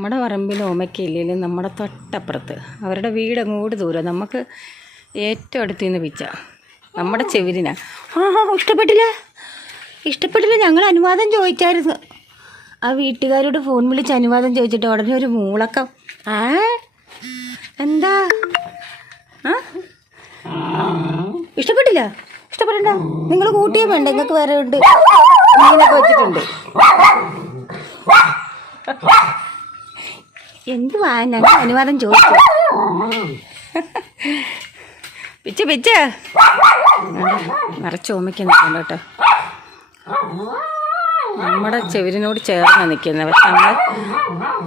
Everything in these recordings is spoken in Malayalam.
നമ്മുടെ പറമ്പിൽ ഓമയ്ക്കയില്ലെങ്കിലും നമ്മുടെ തൊട്ടപ്പുറത്ത് അവരുടെ വീട് അങ്ങോട്ട് ദൂരം, നമുക്ക് ഏറ്റവും അടുത്ത് നിന്ന് പിച്ച നമ്മുടെ ചെവിരിനാ. ഇഷ്ടപ്പെട്ടില്ല ഞങ്ങൾ അനുവാദം ചോദിച്ചായിരുന്നു. ആ വീട്ടുകാരോട് ഫോൺ വിളിച്ച് അനുവാദം ചോദിച്ചിട്ട് ഉടനെ ഒരു മൂളക്കം. എന്താ ഇഷ്ടപ്പെട്ടില്ല? ഇഷ്ടപ്പെടണ്ട, നിങ്ങൾ കൂട്ടിയേ വേണ്ട, നിങ്ങൾക്ക് വേറെ ഉണ്ട്, മീനൊക്കെ വെച്ചിട്ടുണ്ട്. എന്തുവാ ഞങ്ങൾ അനുവാദം ചോദിച്ചു? പിച്ച് നിറച്ച് ഓമയ്ക്ക് നിൽക്കണ്ട കേട്ടോ. നമ്മുടെ ചെവിരിനോട് ചേർന്ന് നിൽക്കുന്നത്, പക്ഷെ നമ്മൾ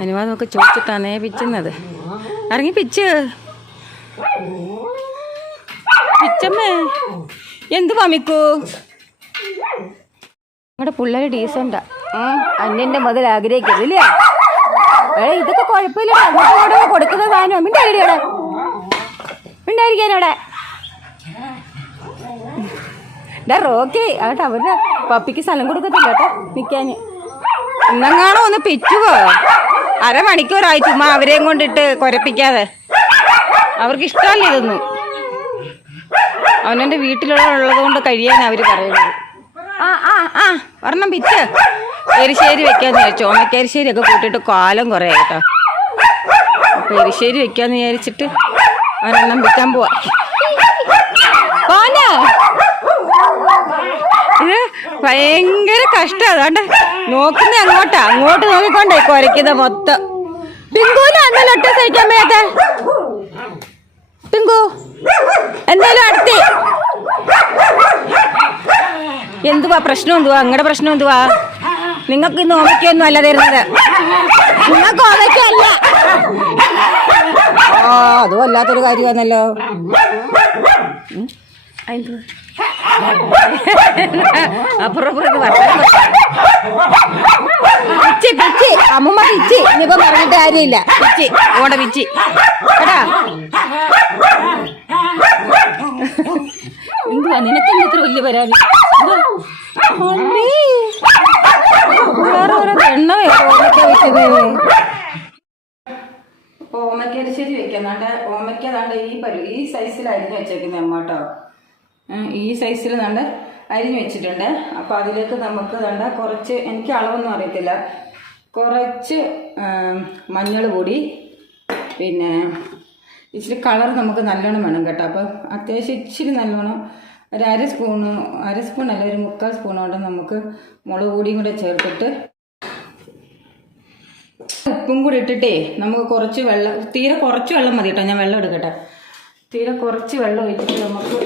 അനുവാദമൊക്കെ ചോദിച്ചിട്ടാണേ പിച്ചുന്നത്. ഇറങ്ങി പിച്ചമ്മേ. എന്ത് പമിക്കൂ? നമ്മുടെ പിള്ളേർ ഡീസൻ്റാ, അന്യൻ്റെ മുതൽ ആഗ്രഹിക്കരുത്. ഇതൊക്കെ കുഴപ്പമില്ല, അങ്ങോട്ട് കൊടുക്കുന്ന സാധനം മിണ്ടായിരിക്കാനവിടെ റോക്കി ആട്ടെ. അവരുടെ പപ്പിക്ക് സ്ഥലം കൊടുക്കത്തില്ല കേട്ടോ നിൽക്കാൻ. ഇന്നെങ്ങാണോ ഒന്ന് പിച്ചുവോ? അരമണിക്കൂറായി ചുമ്മാ അവരെയും കൊണ്ടിട്ട് കുരപ്പിക്കാതെ. അവർക്ക് ഇഷ്ടമല്ല ഇതൊന്നും. അവനെൻ്റെ വീട്ടിലുള്ളത് കൊണ്ട് കഴിയാൻ അവർ പറയുന്നത്. ഒരെണ്ണം പിച്ച് എരിശ്ശേരി വെക്കാന്ന് വിചാരിച്ചു. ഓമയ്ക്കരിശ്ശേരിയൊക്കെ കൂട്ടിയിട്ട് കാലം കുറേ കേട്ടോ. അപ്പോൾ എരിശ്ശേരി വെക്കാന്ന് വിചാരിച്ചിട്ട് ഒരെണ്ണം പിച്ചാൻ പോവാ. ഇത് ഭയങ്കര കഷ്ടം. അതുകൊണ്ട് നോക്കുന്ന അങ്ങോട്ട് നോക്കിക്കൊണ്ടേ കുരയ്ക്കുന്നത് മൊത്തം. പിങ്കുവിന് അന്നലെ ഒട്ടും സഹിക്കാൻ വയ്യാത്ത. പിങ്കു എന്തായാലും അടുത്ത് എന്തുവാ പ്രശ്നം? എന്തുവാ നിങ്ങളുടെ പ്രശ്നം? എന്തുവാ? നിങ്ങൾക്ക് ഇന്ന് ഓമയ്ക്കൊന്നും അല്ല തരുന്നത്. നിങ്ങൾക്ക് ഓമയ്ക്കല്ല. അതും വല്ലാത്തൊരു കാര്യമാണല്ലോ. അപ്പുറം പിച്ചി അമ്മൂമ്മ പിച്ചി. ഇനിയിപ്പോ പറഞ്ഞിട്ട് കാര്യമില്ല. പിച്ചി ഓടെ പിച്ചി കേട്ടാ. എന്തുവാ നിനക്കെന്താ ഇത്ര വലിയ പരാതി? വേറെ ഓരോ എണ്ണമേ ഓമയ്ക്ക വെക്കുന്നത്. അപ്പോൾ ഓമയ്ക്കരിശ്ശേരി വെക്കാം. ഓമയ്ക്ക താണ്ട് ഈ സൈസിലായിരുന്നു വെച്ചേക്കുന്നത് അമ്മ കേട്ടോ. ഈ സൈസിൽ താണ്ട് അരിഞ്ഞ് വെച്ചിട്ടുണ്ട്. അപ്പോൾ അതിലേക്ക് നമുക്ക് താണ്ട കുറച്ച്, എനിക്ക് അളവൊന്നും അറിയത്തില്ല, കുറച്ച് മഞ്ഞൾ പൊടി, പിന്നെ ഇച്ചിരി കളർ നമുക്ക് നല്ലോണം വേണം കേട്ടോ. അപ്പോൾ അത്യാവശ്യം ഇച്ചിരി നല്ലോണം ഒരു അര സ്പൂണല്ല, ഒരു 3/4 സ്പൂണോടെ നമുക്ക് മുളക് പൊടിയും കൂടെ ചേർത്തിട്ട് ഉപ്പും കൂടി ഇട്ടിട്ടേ നമുക്ക് കുറച്ച് വെള്ളം, തീരെ കുറച്ച് വെള്ളം മതി കേട്ടോ. ഞാൻ വെള്ളം എടുക്കട്ടെ. തീരെ കുറച്ച് വെള്ളം ഒഴിച്ചിട്ട് നമുക്ക്,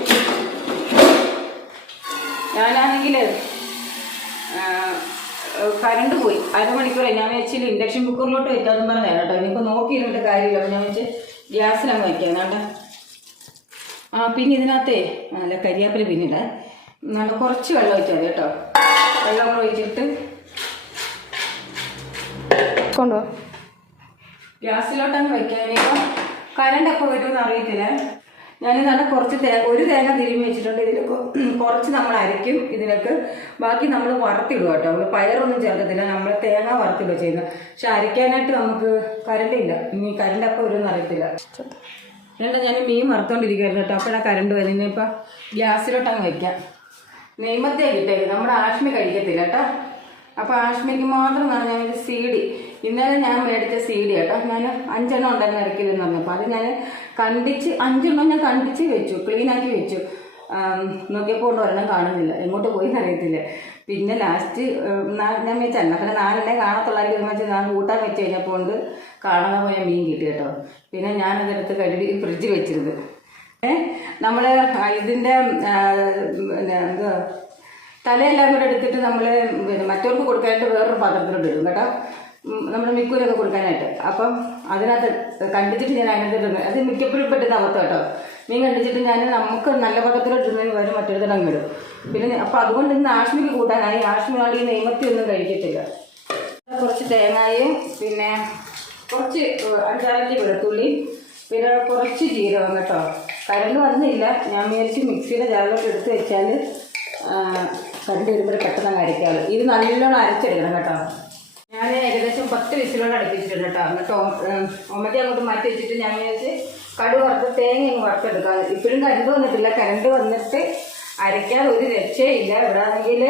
ഞാനാണെങ്കിൽ കറണ്ട് പോയി അരമണിക്കൂറായി. ഞാൻ വെച്ചില്ല ഇൻഡക്ഷൻ കുക്കറിലോട്ട് വെക്കാമെന്ന് പറഞ്ഞാൽ കേട്ടോ. ഇനിയിപ്പോൾ നോക്കിയിരുന്നിട്ട് കാര്യമില്ല. അപ്പോൾ ഞാൻ വെച്ച് ഗ്യാസിലങ്ങ് വയ്ക്കാം. വേണ്ട പിന്നെ ഇതിനകത്തേ നല്ല കരിയാപ്പില പിന്നിട്ട് നല്ല കുറച്ച് വെള്ളം ഒഴിച്ചാൽ മതി കേട്ടോ. വെള്ളം കൂടെ ഒഴിച്ചിട്ട് കൊണ്ടുപോ ഗ്യാസിലോട്ടങ്ങ് വയ്ക്കാം. ഇനിയിപ്പോൾ കറണ്ട് എപ്പോൾ വരുമെന്ന് അറിയത്തില്ല. ഞാൻ നല്ല കുറച്ച് ഒരു തേങ്ങ തിരുമ്മി വെച്ചിട്ടുണ്ട്. ഇതിലേക്ക് കുറച്ച് നമ്മൾ അരയ്ക്കും. ഇതിലേക്ക് ബാക്കി നമ്മൾ വറുത്തിടുക കേട്ടോ. നമ്മൾ പയറൊന്നും ചേർക്കത്തില്ല, നമ്മൾ തേങ്ങ വറുത്തിടുക ചെയ്യുന്നത്. പക്ഷെ അരയ്ക്കാനായിട്ട് നമുക്ക് കറണ്ടില്ല. ഇനി കറണ്ട് എപ്പോൾ വരുമെന്ന് അറിയത്തില്ല. ഞാൻ മീൻ വറുത്തോണ്ടിരിക്കുമായിരുന്നു കേട്ടോ. അപ്പോഴാണ് കറണ്ട് വരുന്നത്. ഇപ്പം ഗ്യാസിലോട്ടങ്ങ് വയ്ക്കാം. നെയ്മത്തേ കിട്ടേക്ക്, നമ്മുടെ ആഷ്മി കഴിക്കത്തില്ല കേട്ടോ. അപ്പോൾ ആഷ്മിക്ക് മാത്രം ഞാൻ ഒരു സീഡി, ഇന്നലെ ഞാൻ മേടിച്ച സീഡി കേട്ടോ. ഞാൻ 5 എണ്ണം ഉണ്ടായിരുന്നു ഇറക്കില്ലെന്ന് പറഞ്ഞപ്പോൾ അത് ഞാൻ 5 എണ്ണം ഞാൻ കണ്ടിച്ച് വെച്ചു, ക്ലീനാക്കി വെച്ചു. നോക്കിയപ്പോൾ കൊണ്ട് ഒരെണ്ണം കാണുന്നില്ല, എങ്ങോട്ട് പോയി അറിയത്തില്ല. പിന്നെ ലാസ്റ്റ് ഞാൻ വെച്ച എന്നാൽ പിന്നെ 4 എണ്ണേ കാണത്തുള്ളായിരിക്കും വെച്ചാൽ ഞാൻ കൂട്ടാൻ വെച്ച് കഴിഞ്ഞപ്പോൾ കൊണ്ട് കാണാതെ പോയ മീൻ കിട്ടി കേട്ടോ. പിന്നെ ഞാനതെടുത്ത് കഴുകി ഫ്രിഡ്ജിൽ വെച്ചിരുന്നത്. നമ്മൾ ഇതിൻ്റെ എന്താ തലയെല്ലാം കൂടെ എടുത്തിട്ട് നമ്മൾ മറ്റവർക്ക് കൊടുക്കാനായിട്ട് വേറൊരു പാത്രത്തിലോട്ട് ഇടും കേട്ടോ. നമ്മൾ മിക്കൂരൊക്കെ കൊടുക്കാനായിട്ട്. അപ്പം അതിനകത്ത് കണ്ടിച്ചിട്ട് ഞാൻ അതിനകത്ത് അത് മിക്കപ്പോഴും പെട്ടെന്ന് അവസ്ഥ കേട്ടോ. മീൻ കണ്ടിച്ചിട്ട് ഞാൻ നമുക്ക് നല്ല പാത്രത്തിലോട്ട് ഇടുന്നതിന് വരും മറ്റൊരു അങ്ങ് ഇടും. പിന്നെ അപ്പോൾ അതുകൊണ്ട് ഇന്ന് ആഷ്മിക്ക് കൂട്ടാനായി. ആഷ്മിയോട് ഈ നെയ്മത്തി ഒന്നും കഴിക്കത്തില്ല. കുറച്ച് തേങ്ങയും പിന്നെ കുറച്ച് 5-6 വെളുത്തുള്ളി, പിന്നെ കുറച്ച് ജീരകം കേട്ടോ. കരണ്ട് വന്നില്ല. ഞാൻ വിചാരിച്ച് മിക്സിയുടെ ജാറിലോട്ട് എടുത്ത് വെച്ചാൽ കരണ്ട് വരുമ്പോൾ പെട്ടെന്ന് അരയ്ക്കാറ്. ഇത് നല്ലോണം അരച്ചെടുക്കണം കേട്ടോ. ഞാൻ ഏകദേശം 10 വിസിലോട് അടുപ്പിച്ചിട്ടുണ്ട് കേട്ടോ. എന്നിട്ട് ഓമയ്ക്ക് അങ്ങോട്ട് മാറ്റി വെച്ചിട്ട് ഞാൻ വിചാരിച്ച് കടുക് വറുത്ത് തേങ്ങ അങ്ങ് വറുത്തെടുക്കാം. ഇപ്പോഴും കരണ്ട് വന്നിട്ടില്ല. കരണ്ട് വന്നിട്ട് അരയ്ക്കാൻ ഒരു രക്ഷയില്ല. ഇവിടെ ആണെങ്കിൽ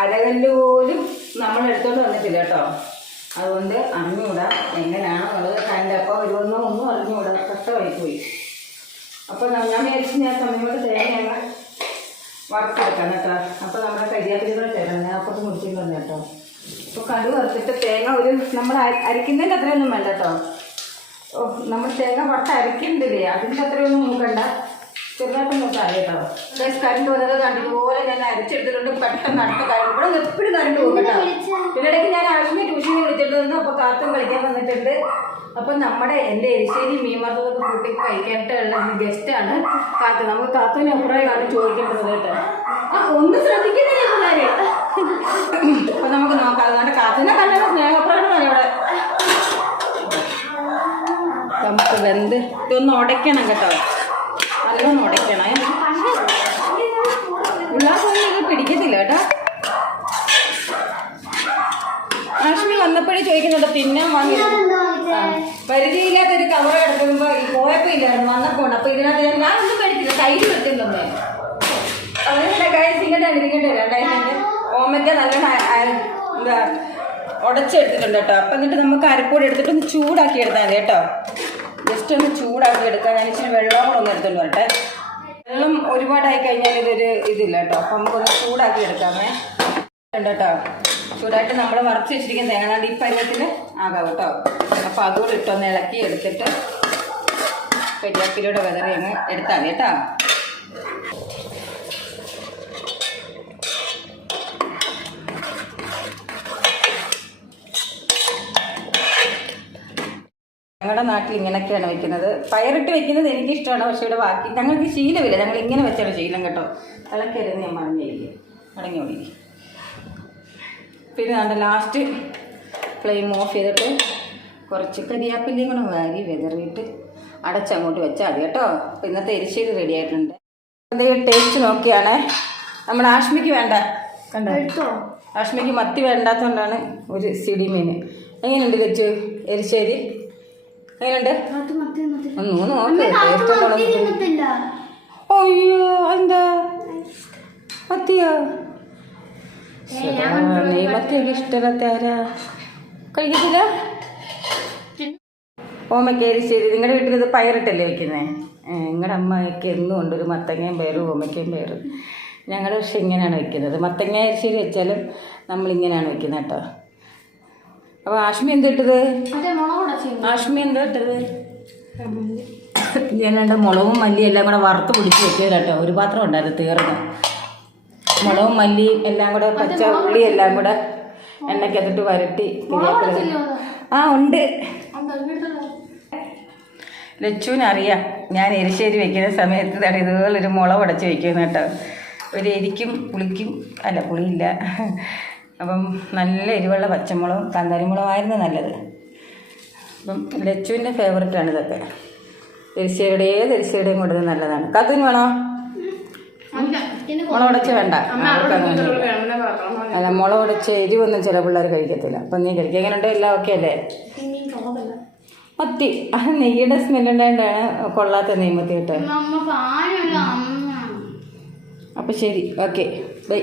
അരകല്ല് പോലും നമ്മൾ എടുത്തോണ്ട് വന്നിട്ടില്ല കേട്ടോ. അതുകൊണ്ട് അറിഞ്ഞുകൂടാ എങ്ങനെയാണെന്നുള്ളത്. കരണ്ട് അപ്പോൾ വരുമെന്നോ ഒന്നും അറിഞ്ഞുകൂടാ. കഷ്ടമായി പോയി. അപ്പോൾ ഞാൻ വിചാരിച്ച് ഞാൻ സമയത്ത് തേങ്ങ വറുത്തെടുക്കാം കേട്ടോ. അപ്പോൾ നമ്മുടെ കരിയാപ്പിലൂടെ ചേരണം. ഞാൻ അപ്പുറത്ത് മുറിച്ചിട്ട് വന്നു കേട്ടോ. അപ്പോൾ കടുക് വറുത്തിട്ട് തേങ്ങ ഒരു നമ്മൾ അരയ്ക്കുന്നതിൻ്റെ അത്രയൊന്നും വേണ്ട കേട്ടോ. നമ്മൾ തേങ്ങ വറുത്ത് അരയ്ക്കുന്നില്ലേ അതിൻ്റെ അത്രയൊന്നും നോക്കണ്ട. ചെറുതായിട്ട് നോക്കാം കേട്ടോ. കരണ്ട് വരുന്നത് കണ്ടിതുപോലെ ഞാൻ അരച്ചെടുത്തിട്ടുണ്ട്. പെട്ടെന്ന് അടുത്ത കാര്യം ഇവിടെ എപ്പോഴും കരണ്ട് പോകും കേട്ടോ. പിന്നെ ഇടയ്ക്ക് ഞാൻ ആവശ്യമായി ട്യൂഷന് വിളിച്ചിട്ട് വന്നു. അപ്പോൾ കാത്തും കളിക്കാൻ വന്നിട്ടുണ്ട്. അപ്പം നമ്മുടെ എൻ്റെ എരിശ്ശേരി മീൻ വറുത്തതൊക്കെ കൂട്ടി കഴിക്കാനായിട്ടുള്ള ഗസ്റ്റാണ് കാത്തു. നമുക്ക് കാത്തുവിന് അഭിപ്രായമാണ് ചോദിക്കേണ്ടത് കേട്ടോ. ഒന്നും ശ്രദ്ധിക്കുന്നില്ല പിള്ളേര്. അപ്പൊ നമുക്ക് നോക്കാം. അതുകൊണ്ട് കാത്തുവിനെ കണ്ടത് സ്നേഹപ്രകടനമാണ് ഇവിടെ. നമുക്ക് വെന്ത് ഇതൊന്ന് ഉടയ്ക്കണം കേട്ടോ. നല്ലോണം ഉടയ്ക്കണേ. പിള്ളേർക്കൊന്നും ഇത് പിടിക്കത്തില്ല കേട്ടോ. ആശ്മി വന്നപ്പോഴേ ചോദിക്കുന്നുണ്ട് തിന്നാൻ വാങ്ങി. പരിധിയില്ലാത്തൊരു കവർ കിടക്കുമ്പോ പോയപ്പോ ഇല്ലായിരുന്നു, വന്നപ്പോ ഉണ്ട്. അപ്പൊ ഇതിനകത്ത് ഞാനൊന്നും കഴിച്ചില്ല. തൈര് വെച്ചിട്ടുണ്ടേ അതിനുള്ള കാര്യം തിങ്ങട്ടെ രണ്ടായിരം ഓമയ്ക്ക നല്ലോണം എന്താ ഉടച്ചെടുത്തിട്ടുണ്ട് കേട്ടോ. അപ്പം എന്നിട്ട് നമുക്ക് അരപ്പൊടി എടുത്തിട്ട് ഒന്ന് ചൂടാക്കി എടുത്താൽ മതി കേട്ടോ. ജസ്റ്റ് ഒന്ന് ചൂടാക്കി എടുക്കാം. ഞാൻ ഇച്ചിരി വെള്ളം കൂടെ ഒന്ന് എടുത്തോണ്ട് വരട്ടെ. വെള്ളം ഒരുപാടായി കഴിഞ്ഞാൽ ഇതൊരു ഇതില്ല കേട്ടോ. അപ്പം നമുക്കൊന്ന് ചൂടാക്കി എടുക്കാമേ ഉണ്ട് കേട്ടോ. ചൂടായിട്ട് നമ്മൾ വറുത്ത് വെച്ചിരിക്കുന്ന തേങ്ങ ഈ പരുവത്തിൽ ആകാം കേട്ടോ. അപ്പോൾ അതുകൂടെ ഇട്ടൊന്ന് ഇളക്കി എടുത്തിട്ട് കരിയാപ്പിലൂടെ വിതറി അങ്ങ് എടുത്താൽ മതി കേട്ടോ. ഞങ്ങളുടെ നാട്ടിൽ ഇങ്ങനെയൊക്കെയാണ് വെക്കുന്നത്. പയറിട്ട് വെക്കുന്നത് എനിക്കിഷ്ടമാണ്. പക്ഷേ ഇവിടെ ബാക്കി ഞങ്ങൾക്ക് ശീലമില്ല. ഞങ്ങൾ ഇങ്ങനെ വെച്ചാണ് ശീലം കേട്ടോ. ഇളക്കരുന്ന് ഞാൻ മടങ്ങി ഓടി. പിന്നെ നമ്മുടെ ലാസ്റ്റ് ഫ്ലെയിം ഓഫ് ചെയ്തിട്ട് കുറച്ച് കരിയാപ്പിലയും കൂടെ വാരി വിതറിയിട്ട് അടച്ചങ്ങോട്ട് വെച്ചാൽ മതി കേട്ടോ. അപ്പോൾ ഇന്നത്തെ എരിശ്ശേരി റെഡി ആയിട്ടുണ്ട്. എന്തെങ്കിലും ടേസ്റ്റ് നോക്കിയാണ്. നമ്മുടെ ആഷ്മിക്ക് വേണ്ട കണ്ടോ. ആഷ്മിക്ക് മത്തി വേണ്ടാത്തതുകൊണ്ടാണ് ഒരു സിടി മീൻ. എങ്ങനെയുണ്ട് വെച്ച് എരിശ്ശേരി? എങ്ങനെയുണ്ട്? ഒന്ന് നോക്ക്. അയ്യോ എന്താ മത്തിയോ? നീ മത്തിയൊക്കെ ഇഷ്ടമല്ലാത്ത ആരാ കഴിക്കത്തില്ല? ഓമയ്ക്ക എരിശ്ശേരി നിങ്ങളുടെ വീട്ടിൽ ഇത് പയറിട്ടല്ലേ വയ്ക്കുന്നത്? നിങ്ങളുടെ അമ്മയ്ക്ക് എന്നും ഉണ്ട് ഒരു മത്തങ്ങയും പയറും ഓമയ്ക്കയും പയറും. ഞങ്ങൾ പക്ഷെ ഇങ്ങനെയാണ് വെക്കുന്നത്. മത്തങ്ങ എരിശ്ശേരി വെച്ചാലും നമ്മളിങ്ങനെയാണ് വെക്കുന്നത് കേട്ടോ. അപ്പോൾ ആഷ്മി എന്താ ഇട്ടത്? ആഷ്മി എന്താ ഇട്ടത്? ഞാനുണ്ട് മുളകും മല്ലിയും എല്ലാം കൂടെ വറുത്ത് പിടിച്ച് വെക്കുക കേട്ടോ. ഒരു പാത്രം ഉണ്ടായിരുന്നു തീർന്ന്. മുളകും മല്ലിയും എല്ലാം കൂടെ പച്ച ഉള്ളി എല്ലാം കൂടെ എണ്ണയ്ക്കകത്തിട്ട് വരട്ടി കരിയാപ്പില. ഉണ്ട്. ലച്ചുവിനറിയാം ഞാൻ എരിശ്ശേരി വെക്കുന്ന സമയത്ത് തന്നെ ഇതുപോലൊരു മുളക് ഉടച്ച് വെക്കുന്ന കേട്ടോ. ഒരു എരിക്കും പുളിക്കും അല്ല പുളിയില്ല. അപ്പം നല്ല എരിവുള്ള പച്ചമുളകും കാന്താരിമുളകായിരുന്നു നല്ലത്. അപ്പം ലച്ചുവിൻ്റെ ഫേവററ്റാണ് ഇതൊക്കെ. എരിശ്ശേരിയുടെയും എരിശ്ശേരിയുടെയും കൂടുതൽ നല്ലതാണ്. കാത്തുവിന് വേണോ? മുളക് ഉടച്ച് വേണ്ട. അല്ല മുളക് ഉടച്ച് എരിവൊന്നും ചില പിള്ളേർ കഴിക്കത്തില്ല. അപ്പം നീ കഴിക്കുക. എങ്ങനെയുണ്ട്? എല്ലാം ഓക്കെ അല്ലേ? മത്തി നെയ്യുടെ സ്മെല്ലുണ്ടായിട്ടാണ് കൊള്ളാത്ത നെയ്മത്തി കേട്ടോ. അപ്പം ശരി, ഓക്കെ, ബൈ.